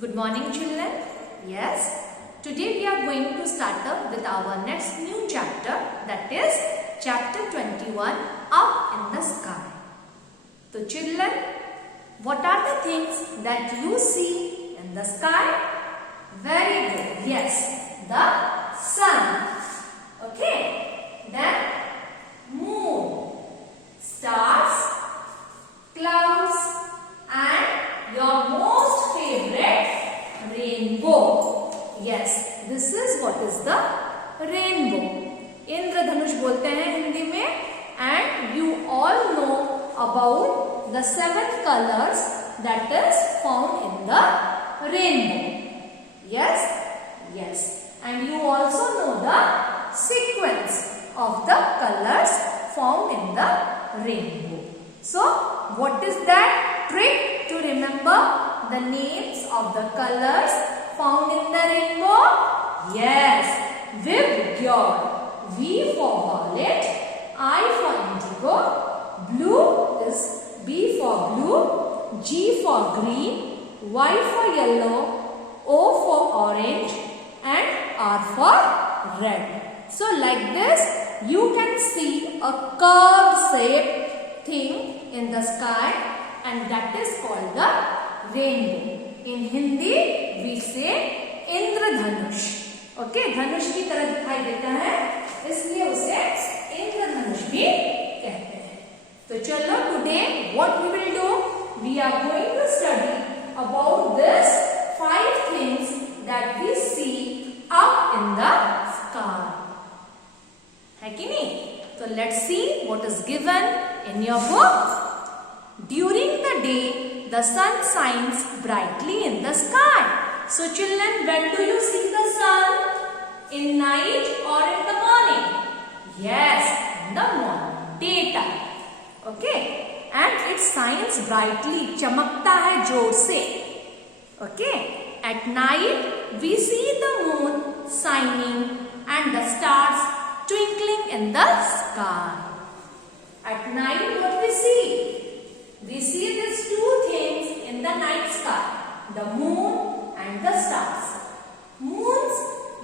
Good morning, children. Yes, today we are going to start up with our next new chapter, that is chapter 21, Up in the Sky. So children, what are the things that you see in the sky? Very good. Yes, the sun. Okay. Then moon, stars, clouds, and your most favorite rainbow. Yes, this is what is the rainbow. इंद्रधनुष बोलते हैं हिंदी में. And you all know about the 7 colors that is found in the rainbow. Yes, yes. And you also know the sequence of the colors found in the rainbow. So, what is that trick to remember the names of the colors found in the rainbow? Yes, Vibgyor. V for violet, I for indigo, blue is B for blue, G for green, Y for yellow, O for orange, and R for red. So like this, you can see a curved shaped thing in the sky, and that is called the rainbow. In Hindi, we say इंद्रधनुष. Okay, धनुष की तरह दिखाई देता है, इसलिए उसे इंद्रधनुष भी कहते हैं. तो चलो, today what we will do? We are going to study about this 5 things that we see up in the sky. है कि नहीं? So let's see what is given in your book. During the day, the sun shines brightly in the sky. So children, when do you see the sun? In night or in the morning? Yes, in the morning, daytime. Okay, and it shines brightly, चमकता है जोर से. Okay, at night we see the moon shining and the stars twinkling in the sky. At night what we see? We see these 2 things in the night sky, the moon and the stars. Moons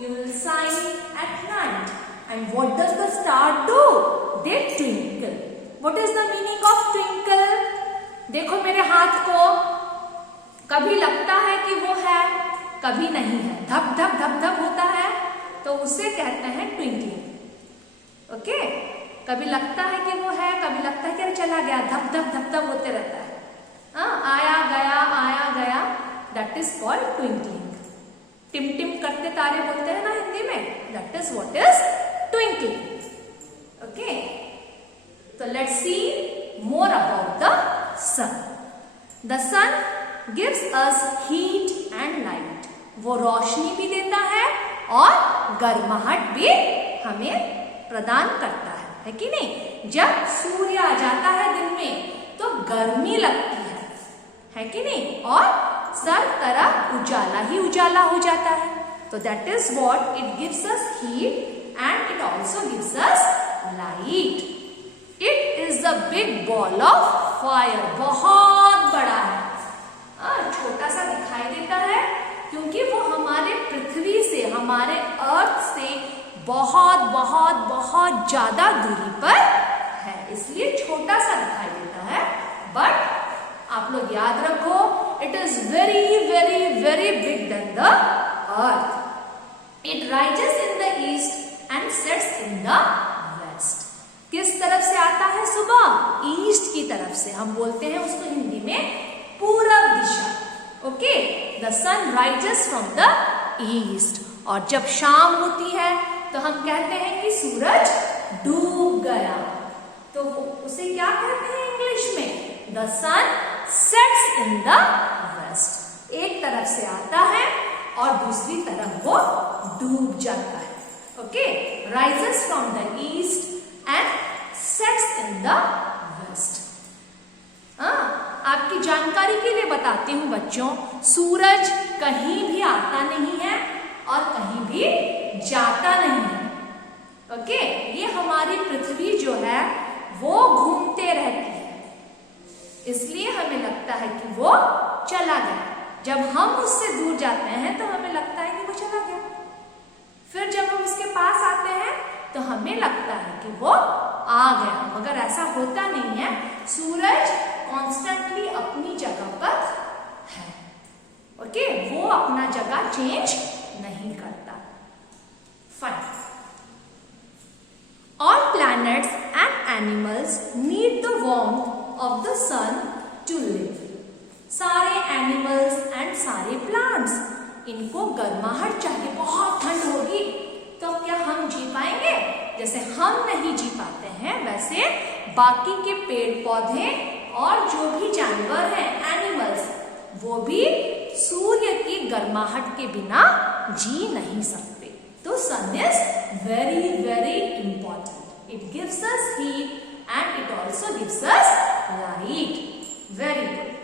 you will shine at night, and what does the star do? They twinkle. What is the meaning of twinkle? देखो मेरे हाथ को, कभी लगता है कि वो है, कभी नहीं है, धप धप धप धप होता है, तो उसे कहते हैं ट्विंकलिंग. ओके, कभी लगता है कि वो है, कभी लगता है कि चला गया, धप धप धप धप होते रहता है. आया गया, दैट इज कॉल्ड ट्विंकलिंग. टिम टिम करते तारे बोलते हैं ना हिंदी में, that is what is twinkling. Okay, so let's see more about the sun. The sun gives us heat and light. वो रोशनी भी देता है और गर्माहट भी हमें प्रदान करता है कि नहीं? जब सूर्य आ जाता है दिन में तो गर्मी लगती है कि नहीं? और सब तरफ उजाला ही उजाला हो जाता है. तो that is what it gives us heat and it also gives us light. It is a big ball of fire. बहुत बड़ा है, छोटा सा दिखाई देता है क्योंकि वो हमारे पृथ्वी से, हमारे अर्थ से बहुत बहुत बहुत ज्यादा दूरी पर है, इसलिए छोटा सा दिखाई देता है. बट आप लोग याद रखो, it is very very very big than the earth. It rises in the east and sets in the west. किस तरफ से आता है सुबह? ईस्ट की तरफ से. हम बोलते हैं उसको हिंदी में पूरब दिशा. Okay, the sun rises from the east. और जब शाम होती है तो हम कहते हैं कि सूरज डूब गया. तो उसे क्या कहते हैं इंग्लिश में? The sun sets in the west. एक तरफ से आता है और दूसरी तरफ वो डूब जाता है. Okay, rises from the east and sets in the west. आपकी जानकारी के लिए बताती हूँ बच्चों, सूरज कहीं भी आता नहीं है और कहीं भी जाता नहीं है. ओके, ये हमारी पृथ्वी जो है वो घूमते रहती है, इसलिए हमें लगता है कि वो चला गया. जब हम उससे दूर जाते हैं तो हमें लगता है कि वो चला गया, फिर जब हम उसके पास आते हैं तो हमें लगता है कि वो आ गया, मगर ऐसा होता नहीं है। सूरज कॉन्स्टेंटली अपनी जगह पर है, ओके, वो अपना जगह चेंज नहीं करता। Fine. All planets and animals need the warmth of the sun to live. सारे एनिमल्स एंड सारे प्लांट्स, इनको गर्माहट चाहिए। बहुत ठंड होगी तो क्या हम जी पाएंगे? जैसे हम नहीं जी पाते हैं वैसे बाकी के पेड़ पौधे और जो भी जानवर हैं, एनिमल्स, वो भी सूर्य की गर्माहट के बिना जी नहीं सकते। तो sun is very very important. It gives us heat and it also gives us light. Very good.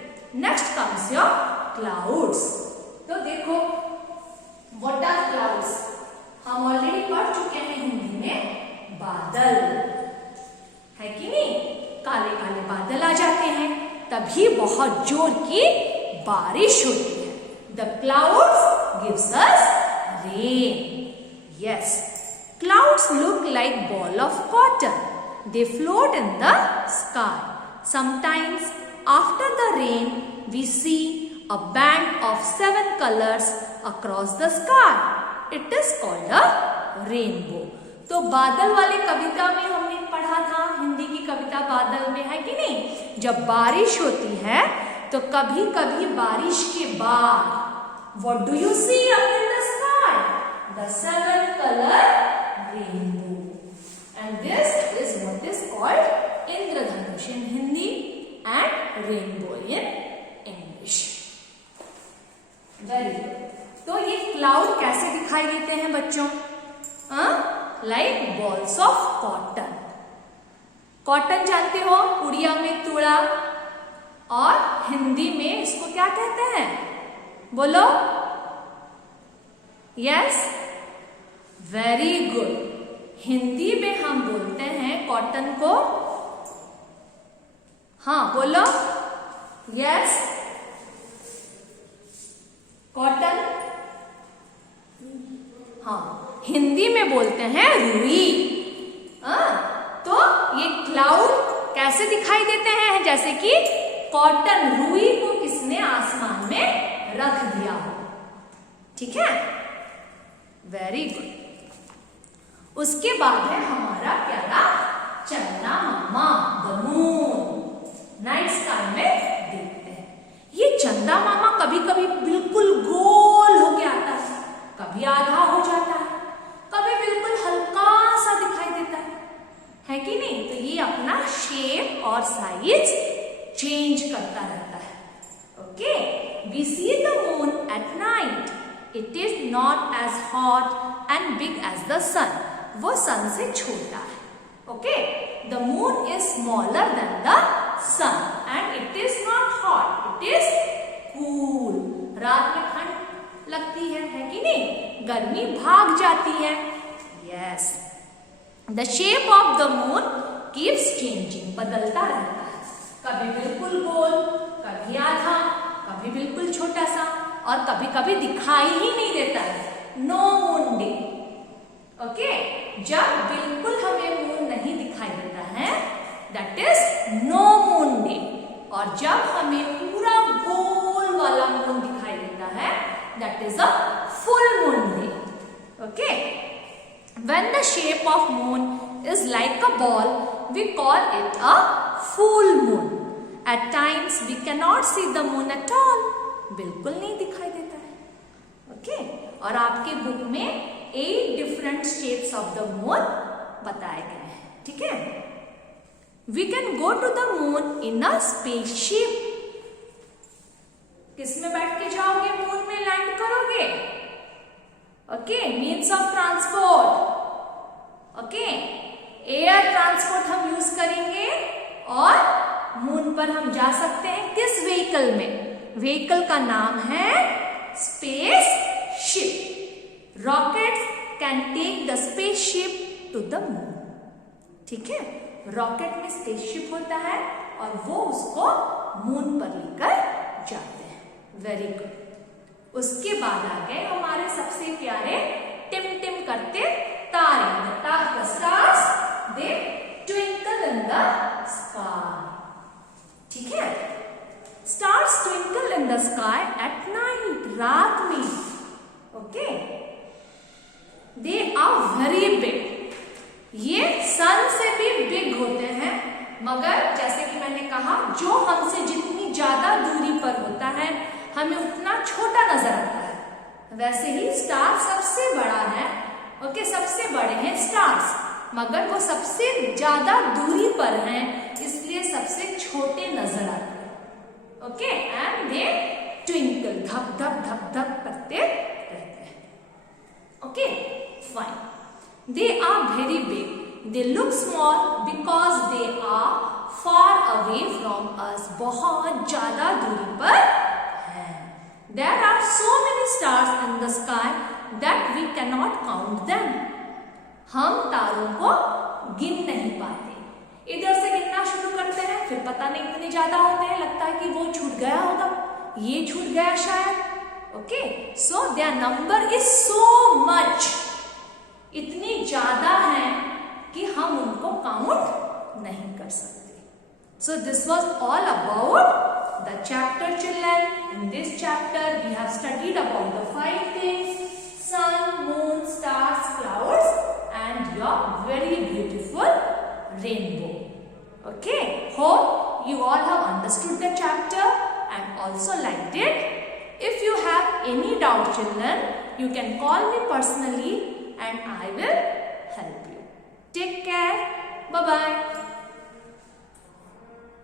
Next comes your clouds. तो देखो, व्हाट आर क्लाउड्स? हम ऑलरेडी पढ़ चुके हैं हिंदी में, बादल, है कि नहीं? काले काले बादल आ जाते हैं, तभी बहुत जोर की बारिश होती है। The clouds gives us rain. Yes, clouds look like ball of cotton. They float in the sky. Sometimes after the rain we see a band of 7 colors across the sky. It is called a rainbow. तो बादल वाली कविता में हमने पढ़ा था, हिंदी की कविता बादल में, है कि नहीं? जब बारिश होती है तो कभी कभी बारिश के बाद what do you see up in the sky? The 7 color rainbow. And this is what is called Indradhanush in Hindi and rainbow in English. Very good. तो ये क्लाउड कैसे दिखाई देते हैं बच्चों? Like balls of cotton. Cotton जानते हो, उड़िया में तुड़ा, और हिंदी में इसको क्या कहते हैं? बोलो। Yes, very good. हिंदी में हम बोलते हैं कॉटन को, हाँ बोलो। यस, कॉटन, हाँ हिंदी में बोलते हैं रुई। तो ये क्लाउड कैसे दिखाई देते हैं? जैसे कि कॉटन, रुई को किसने आसमान में रख दिया हो। ठीक है, वेरी गुड। उसके बाद है हमारा प्यारा चंदा मामा, द मून। नाइट स्काई में देखते हैं। ये चंदा मामा कभी कभी बिल्कुल गोल होके आता है, कभी आधा हो जाता है, कभी बिल्कुल हल्का सा दिखाई देता है कि नहीं? तो ये अपना शेप और साइज चेंज करता रहता है। Okay, we see the moon at night. It is not as hot and big as the sun. वो सन से छोटा है। Okay, the moon is smaller than the sun and it is not hot, it is cool. रात में ठंड लगती है कि नहीं? गर्मी भाग जाती है। Yes, the shape of the moon keeps changing, बदलता रहता है। कभी बिल्कुल गोल, कभी आधा, कभी बिल्कुल छोटा सा, और कभी कभी दिखाई ही नहीं देता है। No moon day. ओके, जब बिल्कुल हमें मून नहीं दिखाई देता है, that is no moon day. और जब हमें पूरा गोल वाला मून दिखाई देता है, that is a full moon day. Okay, when the shape of moon is like a ball, we call it a full moon. At times we can not see the moon at all. बिल्कुल नहीं दिखाई देता है। Okay, और आपके book में 8 different shapes of the moon बताए गए हैं। ठीक है, we can go to the moon in a spaceship. किसमें बैठ के जाओगे? मून में लैंड करोगे। Okay, means of transport. Okay, air transport हम यूज करेंगे और मून पर हम जा सकते हैं। किस व्हीकल में? व्हीकल का नाम है spaceship. Rockets can take the spaceship to the moon. ठीक है, रॉकेट में स्पेसशिप होता है और वो उसको मून पर लेकर जाते हैं। Very good. उसके बाद आ गए हमारे सबसे प्यारे टिम करते तारे। The stars they twinkle in the sky। ठीक है, stars twinkle in the sky at night, रात में। Okay, they are very big। ये सन से भी बिग होते हैं, मगर जैसे कि मैंने कहा जो हमसे जितनी ज्यादा दूरी पर होता है हमें उतना छोटा नजर आता है, वैसे ही स्टार सबसे बड़ा है। ओके, सबसे बड़े हैं स्टार्स, मगर वो सबसे ज्यादा दूरी पर हैं, इसलिए सबसे छोटे नजर आते हैं। ओके, एंड दे ट्विंकल, धप धप करते रहते हैं। Okay, fine. They are very big, they look small because they are far away from us, बहुत ज्यादा दूरी पर है। There are so many stars in the sky that we can not count them, हम तारों को गिन नहीं पाते। इधर से गिनना शुरू करते हैं, फिर पता नहीं कितने ज्यादा होते हैं, लगता है कि वो छूट गया होगा, ये छूट गया शायद। Okay, so their number is so much, इतनी ज्यादा है कि हम उनको काउंट नहीं कर सकते। So this was all about the chapter, children. In this chapter we have studied about the 5 things: sun, moon, stars, clouds, and your very beautiful rainbow. Okay, hope you all have understood the chapter and also liked it. If you have any doubt, children, you can call me personally and I will help you. Take care. Bye bye.